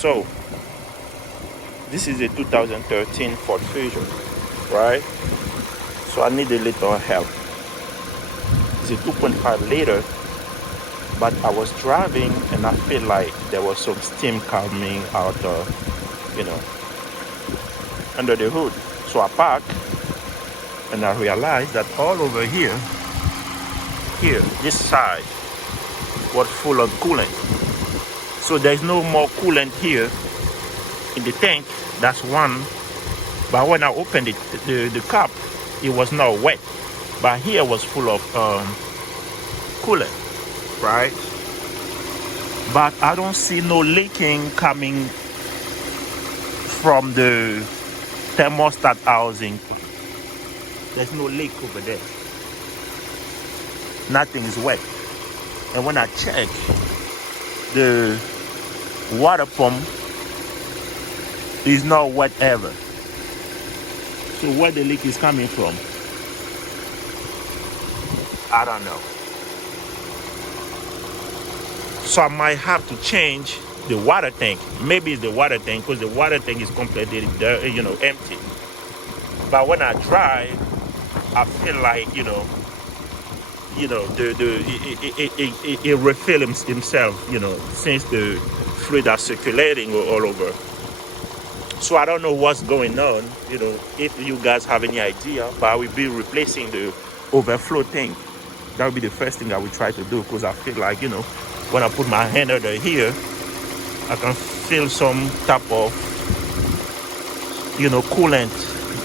So this is a 2013 Ford Fusion, right? So I need a little help. It's a 2.5 liter, but I was driving and I feel like there was some steam coming out, under the hood. So I parked and I realized that all over here, this side was full of coolant. So there's no more coolant here in the tank. That's one. But when I opened it, the cap, it was not wet. But here was full of coolant, right? But I don't see no leaking coming from the thermostat housing. There's no leak over there. Nothing is wet. And when I check, the water pump is not wet ever. So where the leak is coming from, I don't know. So I might have to change the water tank. Maybe it's the water tank, because the water tank is completely empty. But when I drive, I feel like it refills himself, since the fluid are circulating all over. So I don't know what's going on, if you guys have any idea, but I will be replacing the overflow tank. That will be the first thing I will try to do, because I feel like, when I put my hand under here, I can feel some type of, coolant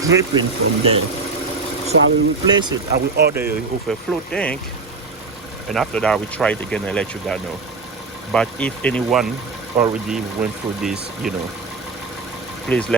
dripping from there. So I will replace it. I will order an overflow tank, and after that I will try it again and let you guys know. But if anyone already went through this, please let